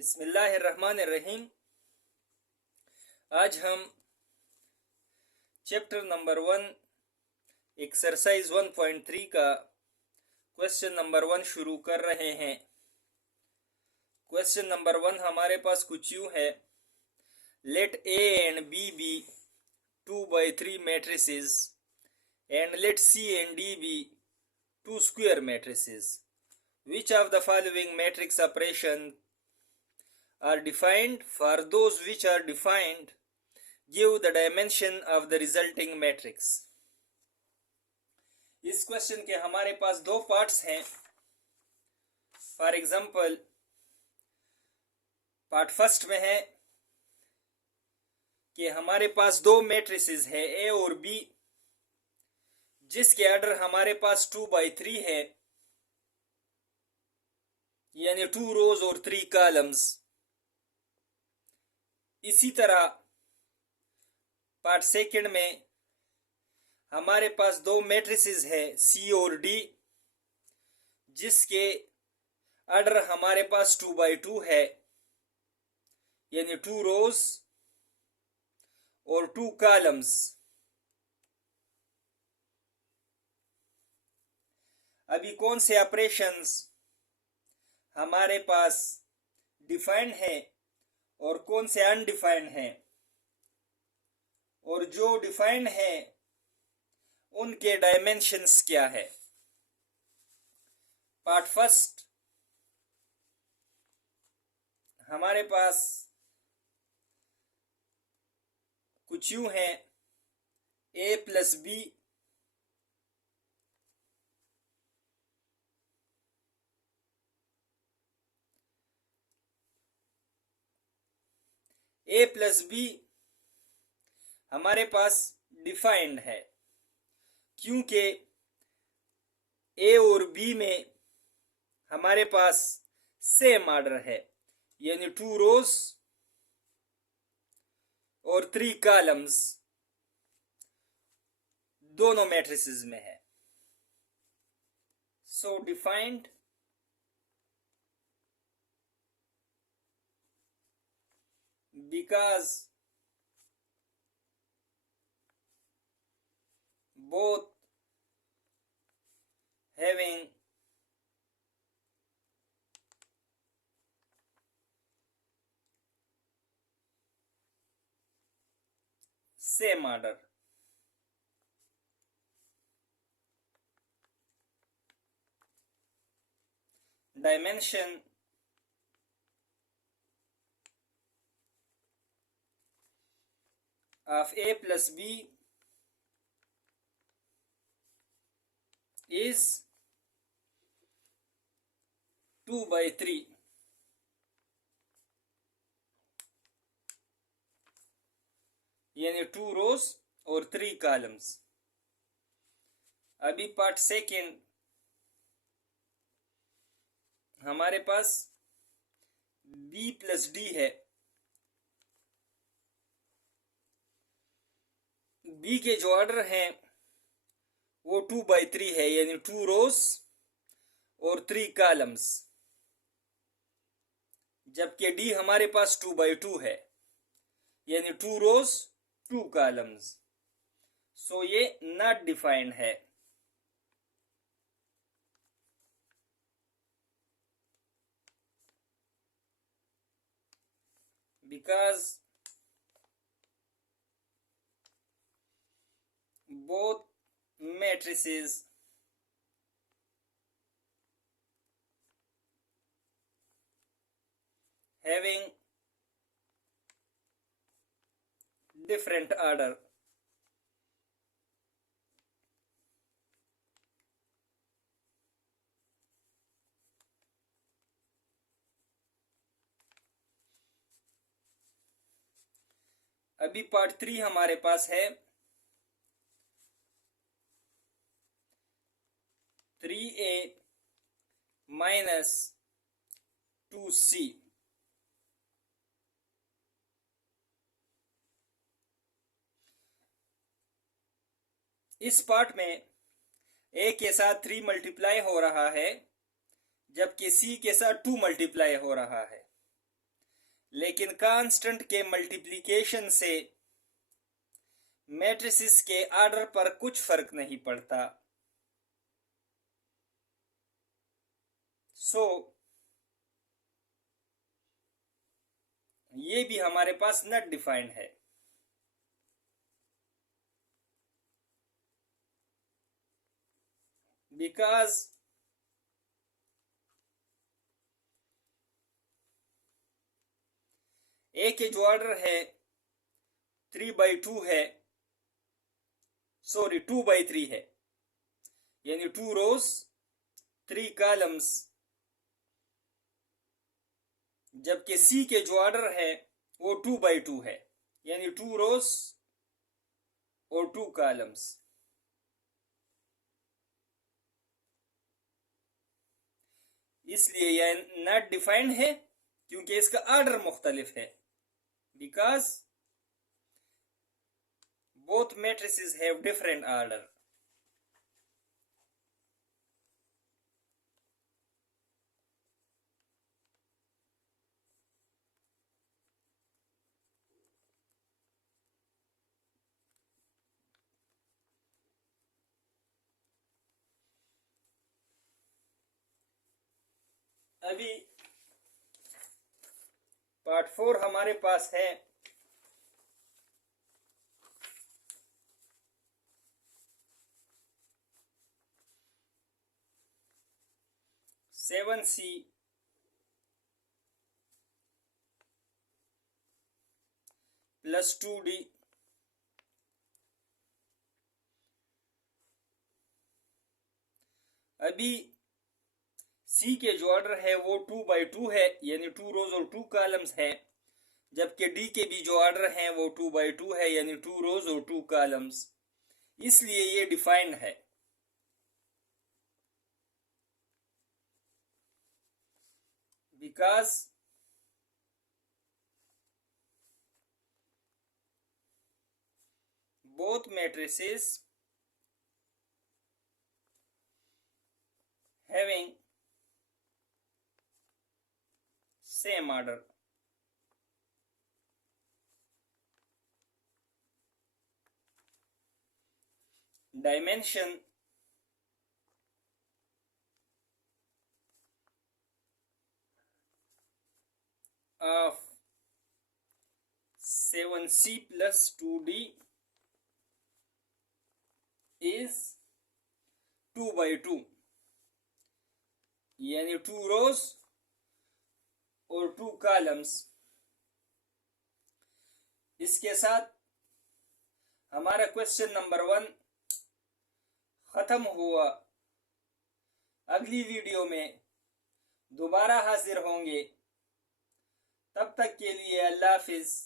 बिस्मिल्लाहिर्रहमानिर्रहीम। आज हम चैप्टर नंबर 1 एक्सरसाइज 1.3 का क्वेश्चन नंबर 1 शुरू कर रहे हैं। क्वेश्चन नंबर 1 हमारे पास कुछ यूँ है। Let A and B be 2/3 matrices and let C and D be 2 square matrices. Which of the following matrix operation are defined? For those which are defined, give the dimension of the resulting matrix. इस question के हमारे पास दो parts हैं। For example, part first में है कि हमारे पास दो मैट्रिसेस है ए और बी, जिसके ऑर्डर हमारे पास 2/3 है, यानी 2 रोज और 3 कॉलम्स। इसी तरह पार्ट सेकंड में हमारे पास दो मैट्रिसेस है सी और डी, जिसके ऑर्डर हमारे पास 2/2 है, यानी 2 रोज और 2 कॉलम्स। अभी कौन से ऑपरेशंस हमारे पास डिफाइंड है और कौन से अनडिफाइंड हैं, और जो डिफाइंड है उनके डायमेंशंस क्या है। पार्ट फर्स्ट हमारे पास कुछ यूं है। ए प्लस बी ए प्लस बी हमारे पास डिफाइंड है, क्योंकि ए और बी में हमारे पास सेम ऑर्डर है, यानी 2 रोज और 3 कॉलम्स दोनों मैट्रिसेस में है। सो defined because both having same order. Dimension of A plus B is 2/3, यानी 2 रोज और 3 कॉलम्स। अभी पार्ट सेकेंड हमारे पास B प्लस डी है। बी के जो ऑर्डर हैं वो 2/3 है, यानी 2 रोज और 3 कॉलम्स, जबकि डी हमारे पास 2/2 है, यानी 2 रोज 2 कॉलम्स। सो ये नॉट डिफाइंड है। Because both matrices having different order अभी पार्ट 3 हमारे पास है। 3a minus 2c। इस पार्ट में a के साथ 3 मल्टीप्लाई हो रहा है, जबकि c के साथ 2 मल्टीप्लाई हो रहा है। लेकिन कांस्टेंट के मल्टीप्लिकेशन से मैट्रिसेस के आर्डर पर कुछ फर्क नहीं पड़ता। सो ये भी हमारे पास नॉट डिफाइंड है। बिकॉज ए के जो ऑर्डर है 3/2 है, सॉरी 2/3 है, यानी 2 रोज 3 कॉलम्स, जबकि सी के जो ऑर्डर है वो 2/2 है, यानी 2 रोज और 2 कॉलम्स। इसलिए यह नॉट डिफाइंड है क्योंकि इसका ऑर्डर मुख्तलिफ है। Because both matrices have different order. अभी पार्ट 4 हमारे पास है। सेवन सी प्लस 2D अभी सी के जो ऑर्डर है वो 2/2 है, यानी 2 रोज और 2 कॉलम्स है, जबकि डी के भी जो ऑर्डर है वो 2/2 है, यानी 2 रोज और 2 कॉलम्स। इसलिए ये डिफाइंड है। Because both matrices having same order. Dimension of 7C plus 2D is 2/2, यानी 2 रोज और 2 कॉलम्स। इसके साथ हमारा क्वेश्चन नंबर 1 खत्म हुआ। अगली वीडियो में दोबारा हाजिर होंगे। तब तक के लिए अल्लाह हाफिज।